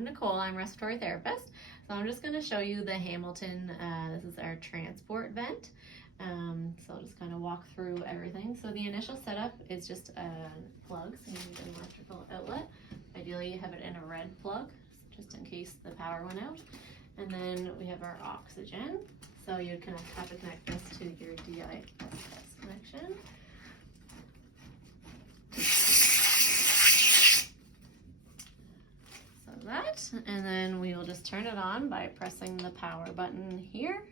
I'm Nicole, I'm a respiratory therapist. So I'm just going to show you the Hamilton, this is our transport vent. So I'll just kind of walk through everything. So the initial setup is just a plug, so you need an electrical outlet. Ideally you have it in a red plug, just in case the power went out. And then we have our oxygen. So you have to connect this to your DISS connection. That, and then we will just turn it on by pressing the power button here.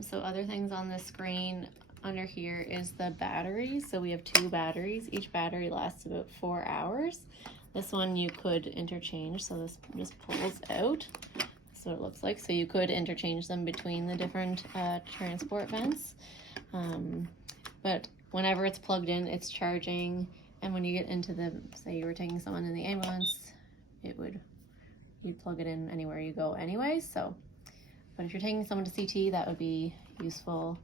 So other things on the screen under here is the batteries. So we have 2 batteries. Each battery lasts about 4 hours. This one you could interchange, so this just pulls out. That's what it looks like. So you could interchange them between the different transport vents. But whenever it's plugged in, it's charging, and when you get into the, say you were taking someone in the ambulance, you'd plug it in anywhere you go anyway. So, but if you're taking someone to CT, that would be useful.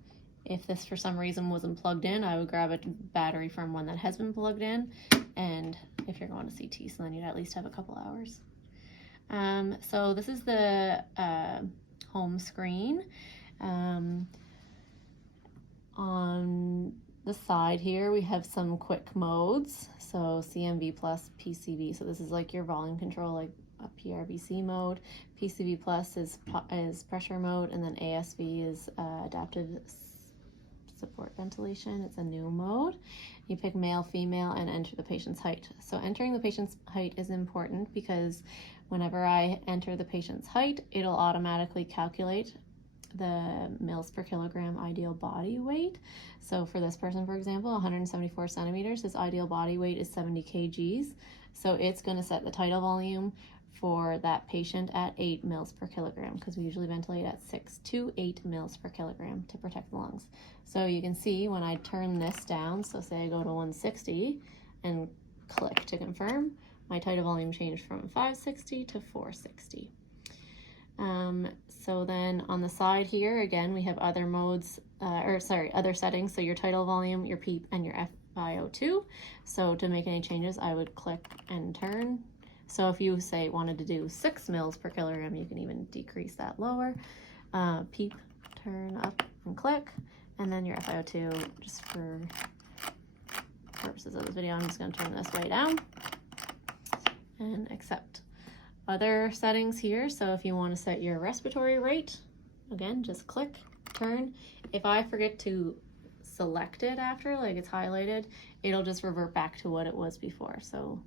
If this for some reason wasn't plugged in, I would grab a battery from one that has been plugged in, and if you're going to CT, so then you'd at least have a couple hours. So this is the home screen. On the side here we have some quick modes, so CMV plus PCV, so this is like your volume control, like a PRVC mode. PCV plus is pressure mode, and then ASV is adaptive support ventilation. It's a new mode. You pick male, female, and enter the patient's height. So entering the patient's height is important because whenever I enter the patient's height, it'll automatically calculate the mils per kilogram ideal body weight. So for this person, for example, 174 centimeters, his ideal body weight is 70 kgs. So it's going to set the tidal volume for that patient at 8 mils per kilogram, because we usually ventilate at 6 to 8 mils per kilogram to protect the lungs. So you can see when I turn this down, so say I go to 160 and click to confirm, my tidal volume changed from 560 to 460. So then on the side here, again, we have other modes, other settings. So your tidal volume, your PEEP, and your FiO2. So to make any changes, I would click and turn. So if you say wanted to do 6 mils per kilogram, you can even decrease that lower. PEEP, turn up and click, and then your FiO2, just for purposes of this video, I'm just going to turn this way down and accept. Other settings here, so if you want to set your respiratory rate, again, just click, turn. If I forget to select it after, like it's highlighted, it'll just revert back to what it was before. So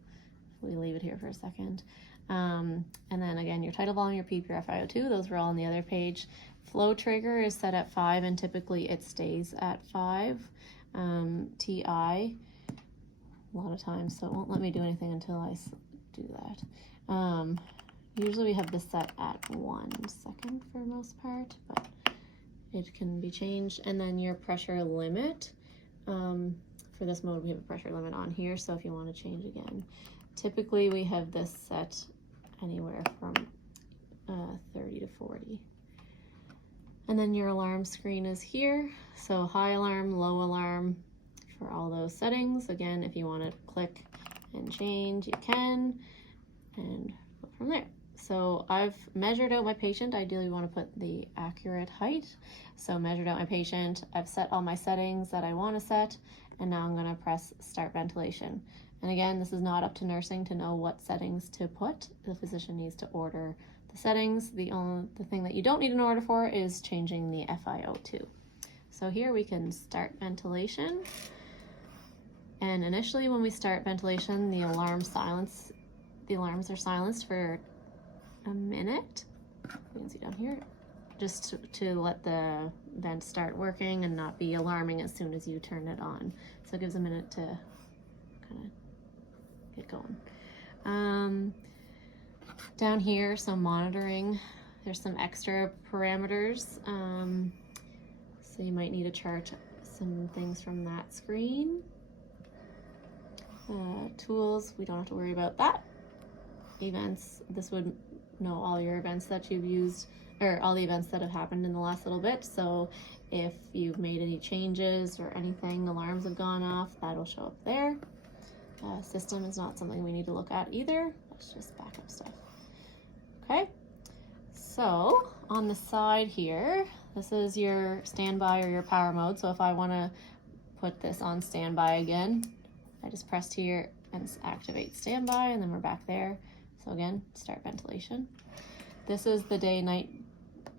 we leave it here for a second. And then again, your tidal volume, your PEEP, your FiO2, those were all on the other page. Flow trigger is set at 5, and typically it stays at 5. TI, a lot of times, so it won't let me do anything until I do that. Usually we have this set at 1 second for the most part, but it can be changed. And then your pressure limit, for this mode we have a pressure limit on here, so if you want to change again, typically we have this set anywhere from 30 to 40. And then your alarm screen is here, so high alarm, low alarm for all those settings. Again, if you want to click and change, you can, and go from there. So I've measured out my patient. Ideally, we want to put the accurate height. So measured out my patient. I've set all my settings that I want to set, and now I'm going to press start ventilation. And again, this is not up to nursing to know what settings to put. The physician needs to order the settings. The thing that you don't need an order for is changing the FiO2. So here we can start ventilation. And initially when we start ventilation, the alarms are silenced for a minute. You can see down here, just to let the vent start working and not be alarming as soon as you turn it on. So it gives a minute to kind of get going. Down here, some monitoring. There's some extra parameters. So you might need to chart some things from that screen. Tools, we don't have to worry about that. Events, this would know all your events that you've used or all the events that have happened in the last little bit. So if you've made any changes or anything, alarms have gone off, that'll show up there. System is not something we need to look at either. That's just backup stuff. Okay, so on the side here, this is your standby or your power mode. So if I want to put this on standby again, I just press here and activate standby, and then we're back there. So again, start ventilation. This is the day-night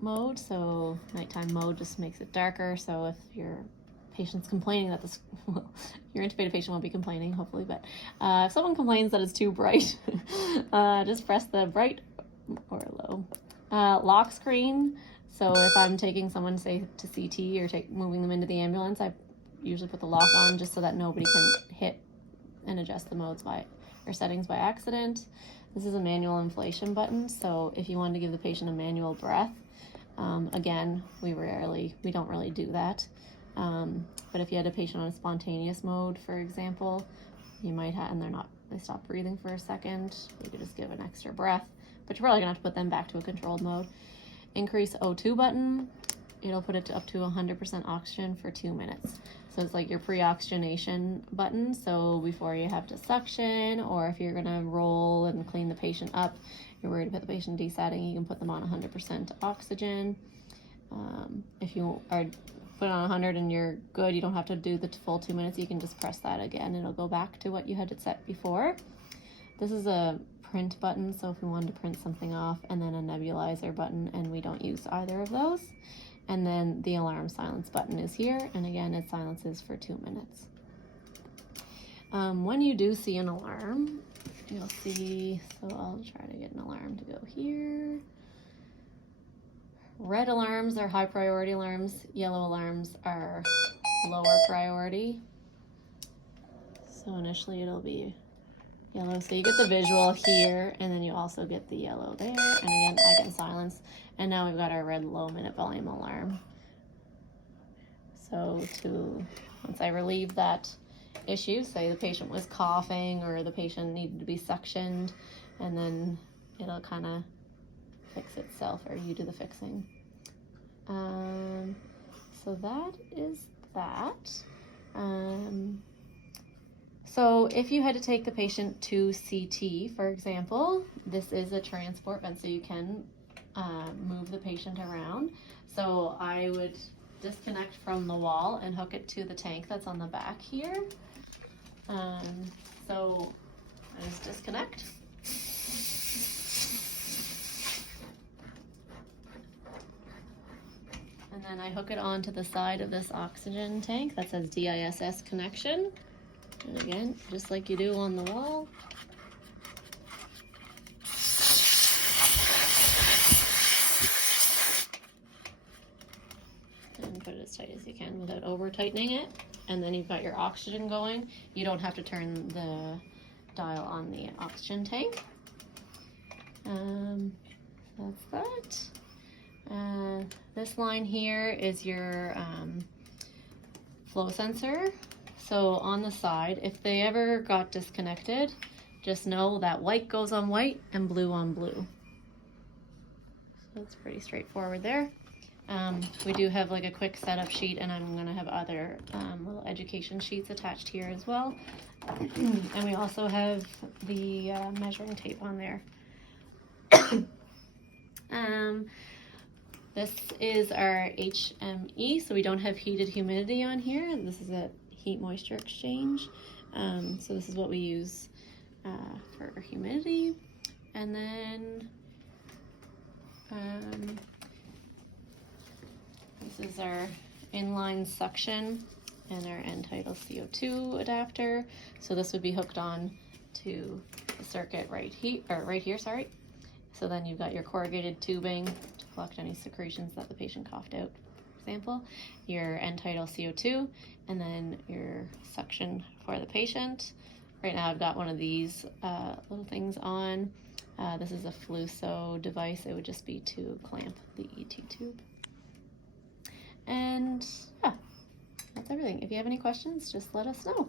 mode. So nighttime mode just makes it darker. So if your patient's complaining that this, well, your intubated patient won't be complaining, hopefully, but if someone complains that it's too bright, just press the bright or low. Lock screen. So if I'm taking someone, say, to CT or moving them into the ambulance, I usually put the lock on just so that nobody can hit and adjust the modes or settings by accident. This is a manual inflation button. So if you wanted to give the patient a manual breath, again, we don't really do that. But if you had a patient on a spontaneous mode, for example, you might have, and they stop breathing for a second, you could just give an extra breath, but you're probably gonna have to put them back to a controlled mode. Increase O2 button, it'll put it to up to 100% oxygen for 2 minutes. So it's like your pre-oxygenation button. So before you have to suction, or if you're gonna roll and clean the patient up, you're worried about the patient desatting, you can put them on 100% oxygen. If you are put on 100 and you're good, you don't have to do the full 2 minutes, you can just press that again. It'll go back to what you had it set before. This is a print button, so if we wanted to print something off, and then a nebulizer button, and we don't use either of those. And then the alarm silence button is here, and again, it silences for 2 minutes. When you do see an alarm, you'll see, so I'll try to get an alarm to go here. Red alarms are high priority alarms, yellow alarms are lower priority. So initially it'll be yellow, so you get the visual here, and then you also get the yellow there, and again I can silence, and now we've got our red low minute volume alarm. So once I relieve that issue, say the patient was coughing or the patient needed to be suctioned, and then it'll kind of fix itself, or you do the fixing. So that is that. So if you had to take the patient to CT, for example, this is a transport vent, so you can move the patient around. So I would disconnect from the wall and hook it to the tank that's on the back here. So I just disconnect. And then I hook it onto the side of this oxygen tank that says DISS connection. And again, just like you do on the wall. And put it as tight as you can without over tightening it. And then you've got your oxygen going. You don't have to turn the dial on the oxygen tank. That's that. This line here is your flow sensor. So on the side, if they ever got disconnected, just know that white goes on white and blue on blue. So it's pretty straightforward there. We do have like a quick setup sheet, and I'm gonna have other little education sheets attached here as well. And we also have the measuring tape on there. This is our HME, so we don't have heated humidity on here. This is a heat moisture exchange. So this is what we use for humidity. And then this is our inline suction and our end tidal CO2 adapter. So this would be hooked on to the circuit right here, sorry. So then you've got your corrugated tubing to collect any secretions that the patient coughed out, for example, your end tidal CO2, and then your suction for the patient. Right now I've got one of these little things on. This is a Fluso device. It would just be to clamp the ET tube. And yeah, that's everything. If you have any questions, just let us know.